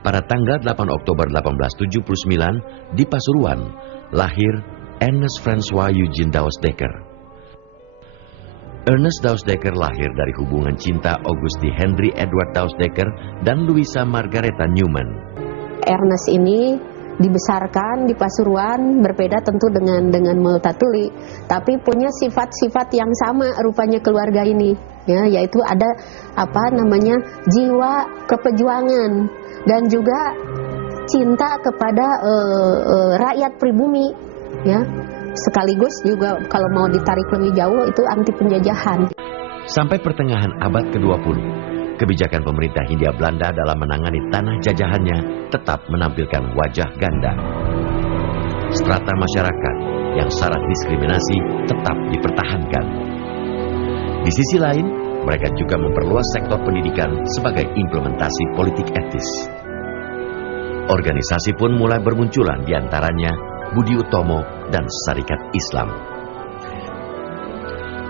pada tanggal 8 Oktober 1879 di Pasuruan lahir Ernest François Eugene Dausdekker. Ernest Dausdekker lahir dari hubungan cinta Auguste Henry Edward Dausdekker dan Louisa Margaretha Newman. Ernest ini dibesarkan di Pasuruan, berbeda tentu dengan Multatuli, tapi punya sifat-sifat yang sama rupanya keluarga ini, ya, yaitu ada jiwa kepejuangan dan juga cinta kepada rakyat pribumi, ya. Sekaligus juga kalau mau ditarik lebih jauh itu anti penjajahan. Sampai pertengahan abad ke-20, kebijakan pemerintah Hindia Belanda dalam menangani tanah jajahannya tetap menampilkan wajah ganda. Strata masyarakat yang syarat diskriminasi tetap dipertahankan. Di sisi lain, mereka juga memperluas sektor pendidikan sebagai implementasi politik etis. Organisasi pun mulai bermunculan, diantaranya Budi Utomo dan Syarikat Islam.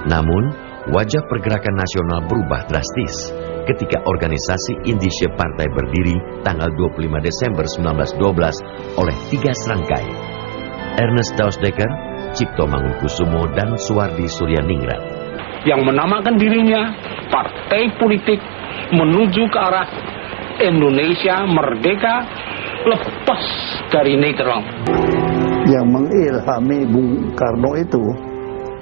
Namun, wajah pergerakan nasional berubah drastis ketika organisasi Indische Partai berdiri tanggal 25 Desember 1912 oleh 3 serangkai: Ernest Dausdekker, Cipto Mangunkusumo, dan Suwardi Suryaningrat. Yang menamakan dirinya partai politik menuju ke arah Indonesia merdeka lepas dari Nederland. Yang mengilhami Bung Karno itu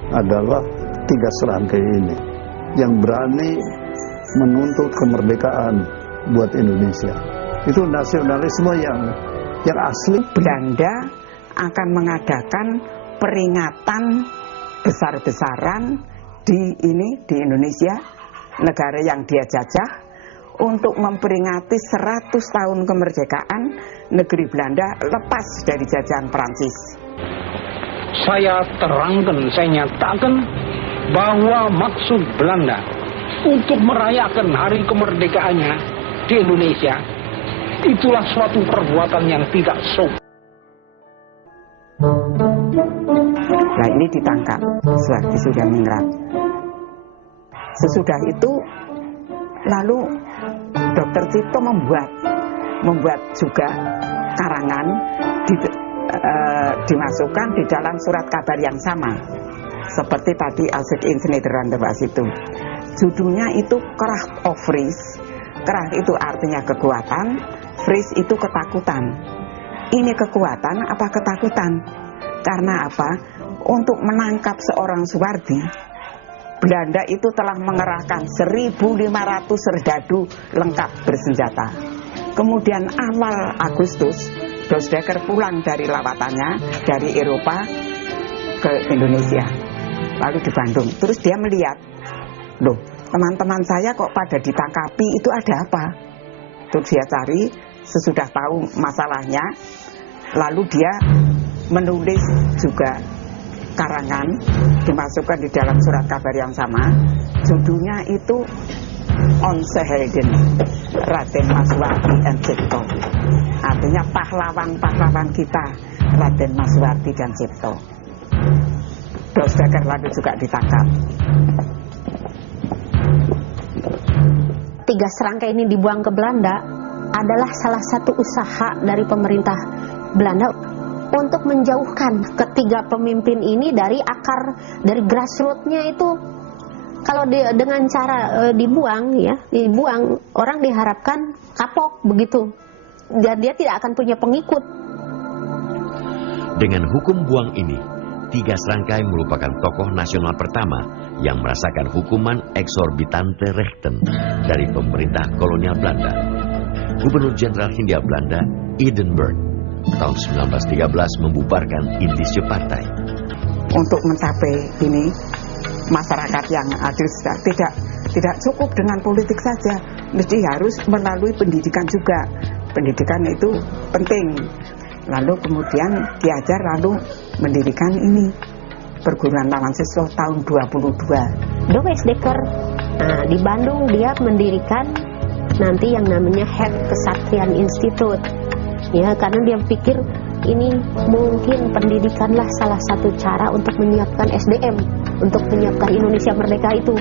adalah 3 serangkai ini yang berani menuntut kemerdekaan buat Indonesia. Itu nasionalisme yang asli. Belanda akan mengadakan peringatan besar-besaran di Indonesia, negara yang dia jajah, untuk memperingati 100 tahun kemerdekaan negeri Belanda lepas dari jajahan Prancis. Saya terangkan, saya nyatakan bahwa maksud Belanda untuk merayakan hari kemerdekaannya di Indonesia itulah suatu perbuatan yang tidak sopan. Nah, ini ditangkap Suwardi Suryaningrat. Sesudah itu lalu Dr. Cipto membuat juga karangan dimasukkan di dalam surat kabar yang sama seperti tadi Alfred Nederland itu. Judulnya itu Kracht of Fries. Kracht itu artinya kekuatan, Fries itu ketakutan. Ini kekuatan apa ketakutan? Karena apa? Untuk menangkap seorang Suwardi, Belanda itu telah mengerahkan 1.500 serdadu lengkap bersenjata. Kemudian awal Agustus, Dausdekker pulang dari lawatannya dari Eropa ke Indonesia, lalu di Bandung. Terus dia melihat, loh, teman-teman saya kok pada ditangkapi, itu ada apa? Terus dia cari, sesudah tahu masalahnya, lalu dia menulis juga karangan, dimasukkan di dalam surat kabar yang sama. Judulnya itu Onze Helden, Raden Masuwardi dan Cipto. Artinya pahlawan-pahlawan kita, Raden Masuwardi dan Cipto. Dausdekker lalu juga ditangkap. 3 serangkai ini dibuang ke Belanda adalah salah satu usaha dari pemerintah Belanda untuk menjauhkan ketiga pemimpin ini dari akar, dari grassroots-nya itu. Kalau dengan cara dibuang orang diharapkan kapok begitu, dan dia tidak akan punya pengikut. Dengan hukum buang ini, 3 serangkai merupakan tokoh nasional pertama yang merasakan hukuman exorbitante rechten dari pemerintah kolonial Belanda. Gubernur Jenderal Hindia Belanda Edinburgh tahun 1913 membubarkan Indische Partai. Untuk mencapai ini, masyarakat yang adil tidak cukup dengan politik saja, mesti harus melalui pendidikan juga. Pendidikan itu penting. Lalu kemudian diajar, lalu mendirikan ini perguruan mahasiswa tahun 22. Dausdekker, di Bandung dia mendirikan nanti yang namanya Het Kesatrian Institute. Ya, karena dia pikir ini mungkin pendidikanlah salah satu cara untuk menyiapkan SDM, untuk menyiapkan Indonesia merdeka itu.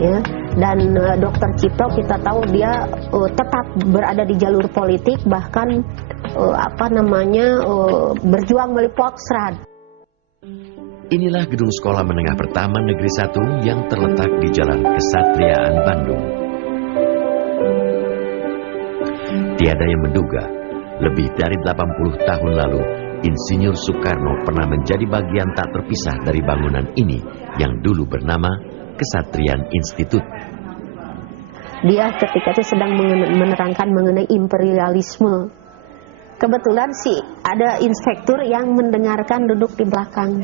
Ya, Dan Dr. Cipto kita tahu dia tetap berada di jalur politik, bahkan berjuang melalui Potsrat. Inilah gedung sekolah menengah pertama Negeri 1 yang terletak di Jalan Kesatriaan, Bandung. Tiada yang menduga, lebih dari 80 tahun lalu, Insinyur Soekarno pernah menjadi bagian tak terpisah dari bangunan ini yang dulu bernama Kesatrian Institute. Dia ketika itu sedang menerangkan mengenai imperialisme. Kebetulan sih ada inspektur yang mendengarkan duduk di belakang,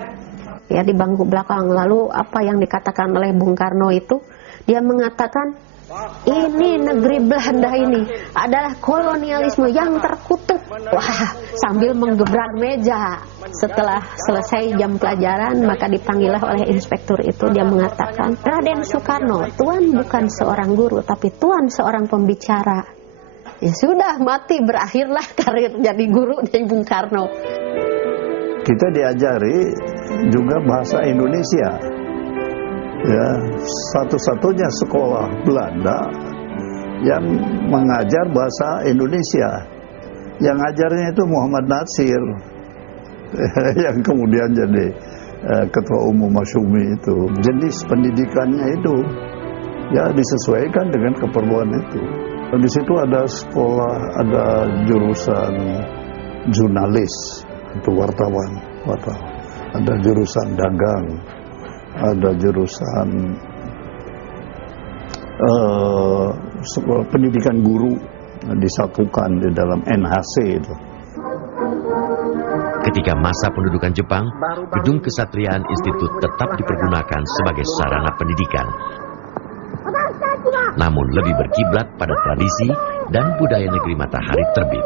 ya di bangku belakang. Lalu apa yang dikatakan oleh Bung Karno itu, dia mengatakan ini negeri Belanda ini adalah kolonialisme yang terkutuk. Wah, sambil menggebrak meja. Setelah selesai jam pelajaran, maka dipanggillah oleh inspektur itu. Dia mengatakan, Raden Soekarno, Tuan bukan seorang guru, tapi Tuan seorang pembicara. Ya sudah, mati, berakhirlah karir jadi guru dari Bung Karno. Kita diajari juga bahasa Indonesia. Ya, satu-satunya sekolah Belanda yang mengajar bahasa Indonesia. Yang ngajarnya itu Muhammad Natsir, yang kemudian jadi ketua umum Masyumi itu. Jenis pendidikannya itu ya disesuaikan dengan keperluan itu. Di situ ada sekolah, ada jurusan jurnalis, itu wartawan. Ada jurusan dagang, ada jurusan pendidikan guru, disatukan di dalam NHC itu. Ketika masa pendudukan Jepang, gedung Kesatriaan Institut tetap dipergunakan sebagai sarana pendidikan. Namun lebih berkiblat pada tradisi dan budaya negeri matahari terbit.